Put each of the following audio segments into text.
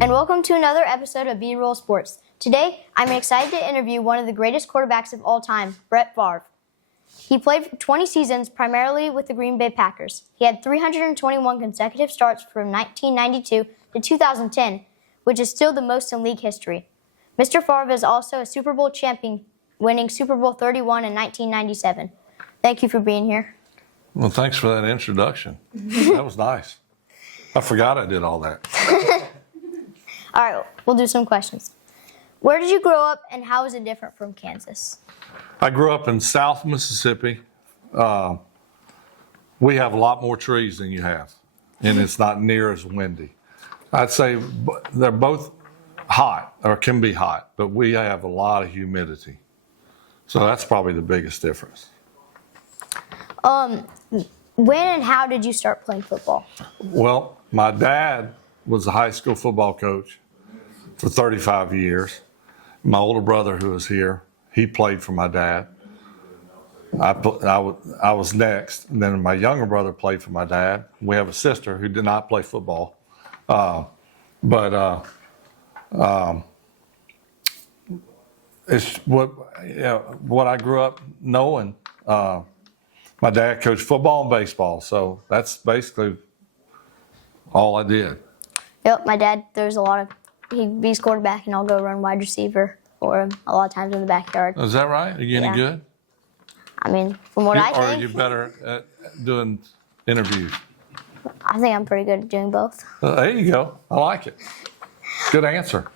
and welcome to another episode of B-Roll Sports. Today, I'm excited to interview one of the greatest quarterbacks of all time, Brett Favre. He played for 20 seasons, primarily with the Green Bay Packers. He had 321 consecutive starts from 1992 to 2010, which is still the most in league history. Mr. Favre is also a Super Bowl champion, winning Super Bowl 31 in 1997. Thank you for being here. Well, thanks for that introduction. That was nice. I forgot I did all that. All right, we'll do some questions. Where did you grow up, and how is it different from Kansas? I grew up in South Mississippi. We have a lot more trees than you have, and it's not near as windy. I'd say they're both hot, or can be hot, but we have a lot of humidity. So that's probably the biggest difference. When and how did you start playing football? Well, my dad was a high school football coach for 35 years. My older brother, who was here, he played for my dad. I was next, and then my younger brother played for my dad. We have a sister who did not play football, it's what I grew up knowing. My dad coached football and baseball, so that's basically all I did. Yep, my dad throws a lot of, he's quarterback and I'll go run wide receiver or a lot of times in the backyard. Is that right? Are you any good? I mean, from what I think. Or are you better at doing interviews? I think I'm pretty good at doing both. There you go. I like it. Good answer.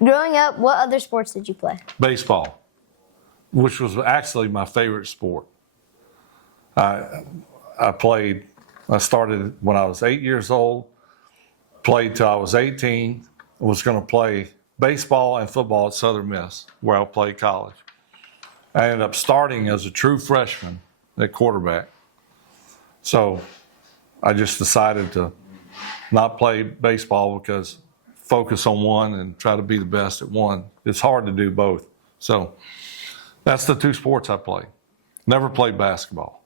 Growing up, what other sports did you play? Baseball, which was actually my favorite sport. I started when I was 8 years old, played till I was 18, was going to play baseball and football at Southern Miss, where I played college. I ended up starting as a true freshman at quarterback. So I just decided to not play baseball because focus on one and try to be the best at one. It's hard to do both. So that's the two sports I played. Never played basketball.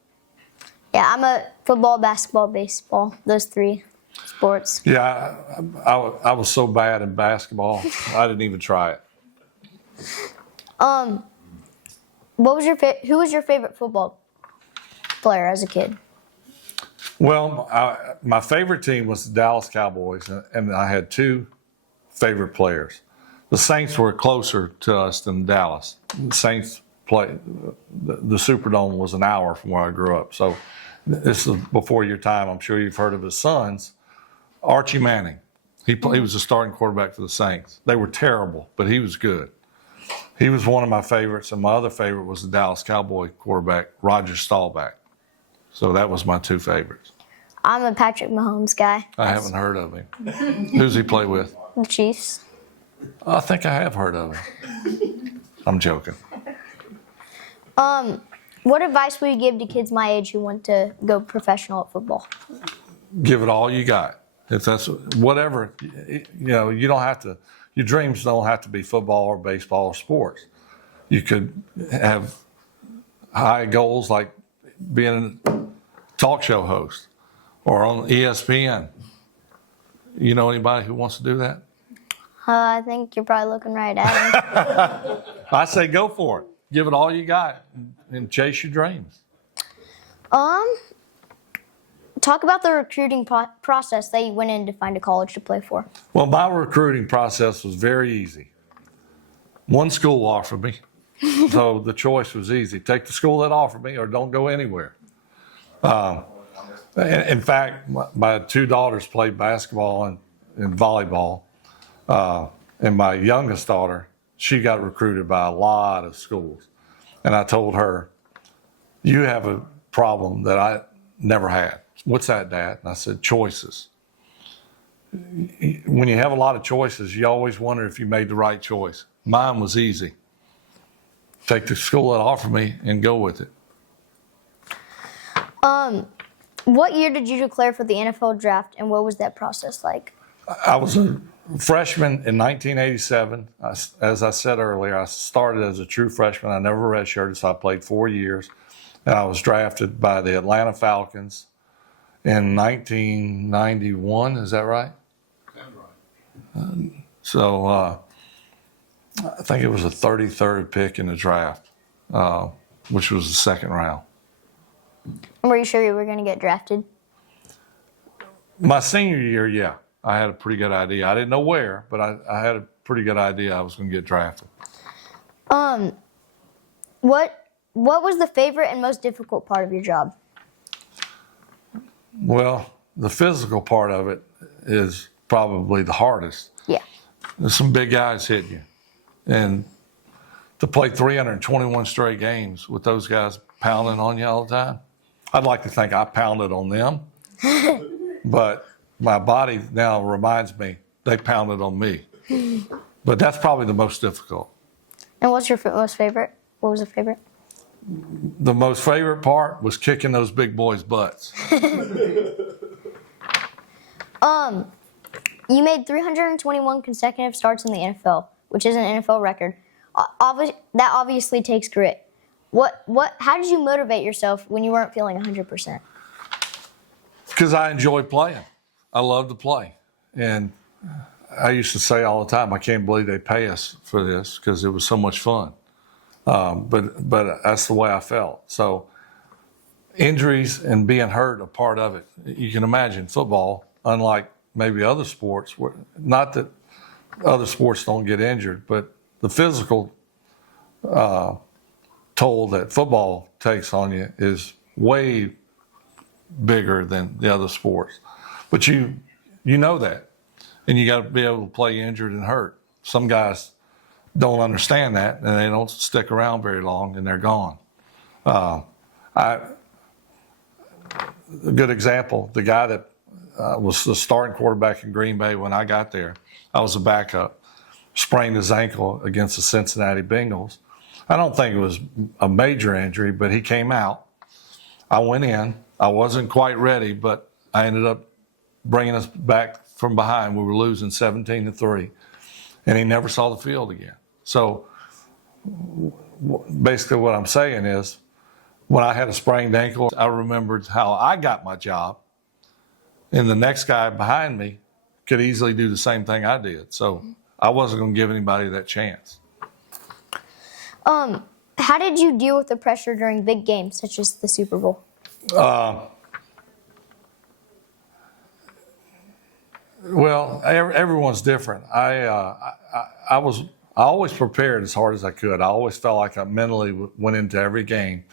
Yeah, I'm a football, basketball, baseball, those three sports. Yeah, I was so bad in basketball, I didn't even try it. Who was your favorite football player as a kid? Well, my favorite team was the Dallas Cowboys, and I had two favorite players. The Saints were closer to us than Dallas. The Saints played, the Superdome was an hour from where I grew up. So this is before your time. I'm sure you've heard of his sons. Archie Manning. He was a starting quarterback for the Saints. They were terrible, but he was good. He was one of my favorites, and my other favorite was the Dallas Cowboy quarterback, Roger Staubach. So that was my two favorites. I'm a Patrick Mahomes guy. I haven't heard of him. Who's he play with? The Chiefs. I think I have heard of him. I'm joking. What advice would you give to kids my age who want to go professional at football? Give it all you got. If that's whatever, you don't have to, your dreams don't have to be football or baseball or sports. You could have high goals like being a talk show host or on ESPN. You know anybody who wants to do that? I think you're probably looking right at him. I say go for it. Give it all you got and chase your dreams. Talk about the recruiting process that you went in to find a college to play for. Well, my recruiting process was very easy. One school offered me, so the choice was easy. Take the school that offered me or don't go anywhere. In fact, my two daughters played basketball and volleyball, and my youngest daughter, she got recruited by a lot of schools. And I told her, you have a problem that I never had. What's that, Dad? And I said, choices. When you have a lot of choices, you always wonder if you made the right choice. Mine was easy. Take the school that offered me and go with it. What year did you declare for the NFL draft, and what was that process like? I was a freshman in 1987. As I said earlier, I started as a true freshman. I never redshirted, so I played 4 years. And I was drafted by the Atlanta Falcons in 1991. Is that right? That's right. So I think it was the 33rd pick in the draft, which was the second round. Were you sure you were going to get drafted? My senior year, yeah, I had a pretty good idea. I didn't know where, but I had a pretty good idea I was going to get drafted. What was the favorite and most difficult part of your job? Well, the physical part of it is probably the hardest. Yeah. There's some big guys hitting you. And to play 321 straight games with those guys pounding on you all the time, I'd like to think I pounded on them. But my body now reminds me they pounded on me. But that's probably the most difficult. And what's your most favorite? What was the favorite? The most favorite part was kicking those big boys' butts. You made 321 consecutive starts in the NFL, which is an NFL record. That obviously takes grit. How did you motivate yourself when you weren't feeling 100%? Because I enjoyed playing. I love to play. And I used to say all the time, I can't believe they pay us for this because it was so much fun. But that's the way I felt. So injuries and being hurt are part of it. You can imagine football, unlike maybe other sports, not that other sports don't get injured, but the physical toll that football takes on you is way bigger than the other sports. But you know that, and you got to be able to play injured and hurt. Some guys don't understand that, and they don't stick around very long, and they're gone. A good example, the guy that was the starting quarterback in Green Bay when I got there, I was a backup, sprained his ankle against the Cincinnati Bengals. I don't think it was a major injury, but he came out. I went in. I wasn't quite ready, but I ended up bringing us back from behind. We were losing 17-3, and he never saw the field again. So basically what I'm saying is when I had a sprained ankle, I remembered how I got my job, and the next guy behind me could easily do the same thing I did. So I wasn't going to give anybody that chance. How did you deal with the pressure during big games such as the Super Bowl? Well, everyone's different. I always prepared as hard as I could. I always felt like I mentally went into every game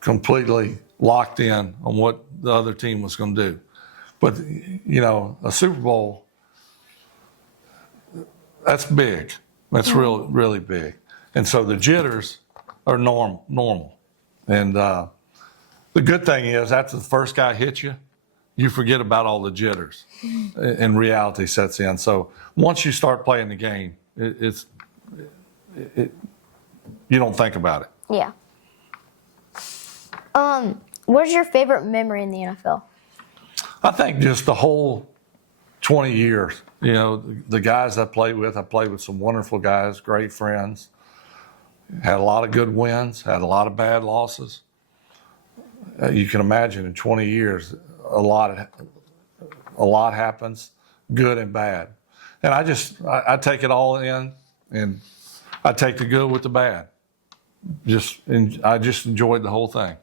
completely locked in on what the other team was going to do. But, you know, a Super Bowl, that's big. That's really big. And so the jitters are normal. And the good thing is after the first guy hits you, you forget about all the jitters and reality sets in. So once you start playing the game, you don't think about it. Yeah. What is your favorite memory in the NFL? I think just the whole 20 years. You know, the guys I played with some wonderful guys, great friends. Had a lot of good wins, had a lot of bad losses. You can imagine in 20 years, a lot happens, good and bad. And I take it all in, and I take the good with the bad. I just enjoyed the whole thing.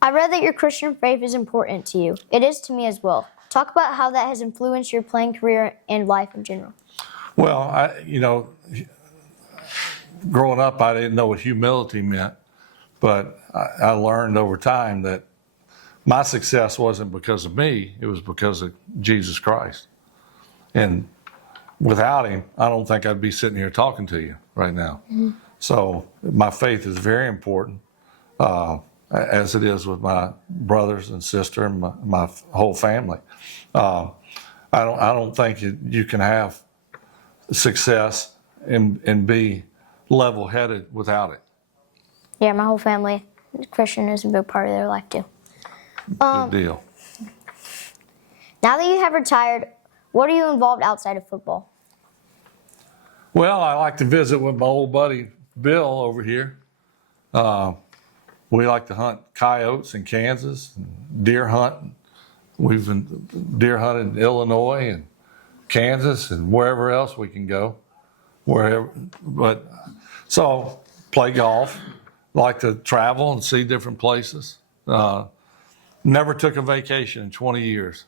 I read that your Christian faith is important to you. It is to me as well. Talk about how that has influenced your playing career and life in general. Well, growing up, I didn't know what humility meant, but I learned over time that my success wasn't because of me, it was because of Jesus Christ. And without him, I don't think I'd be sitting here talking to you right now. Mm-hmm. So my faith is very important, as it is with my brothers and sister and my whole family. I don't think you can have success and be level-headed without it. Yeah, my whole family, Christian is a big part of their life too. Good deal. Now that you have retired, what are you involved outside of football? Well, I like to visit with my old buddy Bill over here. We like to hunt coyotes in Kansas, and deer hunt We've been deer hunted in Illinois and Kansas and wherever else we can go. So play golf, like to travel and see different places. Never took a vacation in 20 years.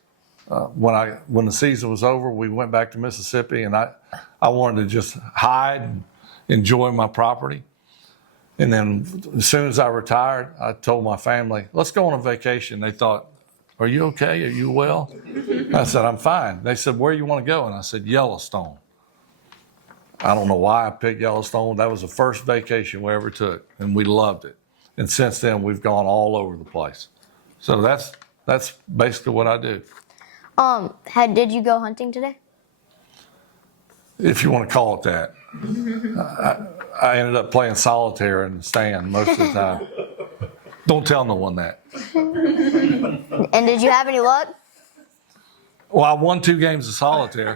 When the season was over, we went back to Mississippi, and I wanted to just hide and enjoy my property. And then as soon as I retired, I told my family, let's go on a vacation. They thought, are you okay? Are you well? I said, I'm fine. They said, where you want to go? And I said, Yellowstone. I don't know why I picked Yellowstone. That was the first vacation we ever took, and we loved it. And since then, we've gone all over the place. So that's basically what I do. Did you go hunting today? If you want to call it that. I ended up playing solitaire in the stand most of the time. Don't tell no one that. And did you have any luck? Well, I won 2 games of solitaire,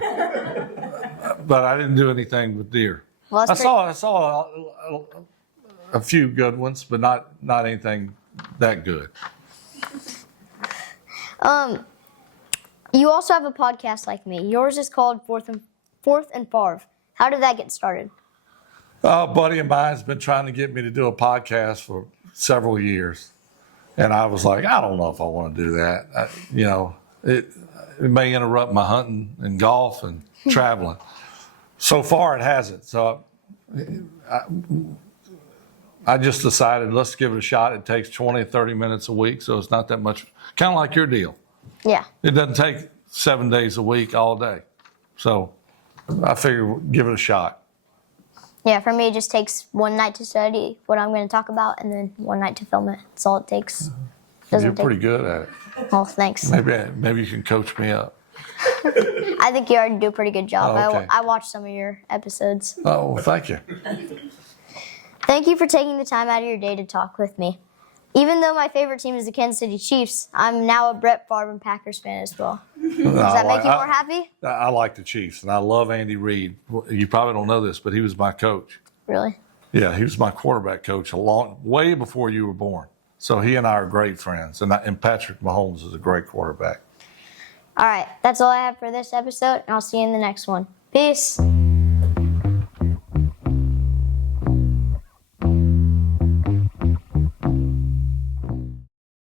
but I didn't do anything with deer. Well, I saw a few good ones, but not anything that good. You also have a podcast like me. Yours is called Fourth and Favre. How did that get started? A buddy of mine's been trying to get me to do a podcast for several years, and I was like, I don't know if I want to do that. It may interrupt my hunting and golf and traveling. So far, it hasn't. So I just decided, let's give it a shot. It takes 20 or 30 minutes a week, so it's not that much. Kind of like your deal. Yeah. It doesn't take 7 days a week, all day. So I figured give it a shot. Yeah, for me, it just takes one night to study what I'm going to talk about and then one night to film it. That's all it takes. You're pretty good at it. Oh, thanks. Maybe you can coach me up. I think you already do a pretty good job. Oh, okay. I watched some of your episodes. Oh, well, thank you. Thank you for taking the time out of your day to talk with me. Even though my favorite team is the Kansas City Chiefs, I'm now a Brett Favre and Packers fan as well. Does that make you more happy? I like the Chiefs, and I love Andy Reid. You probably don't know this, but he was my coach. Really? Yeah, he was my quarterback coach way before you were born. So he and I are great friends, and Patrick Mahomes is a great quarterback. All right, that's all I have for this episode, and I'll see you in the next one. Peace.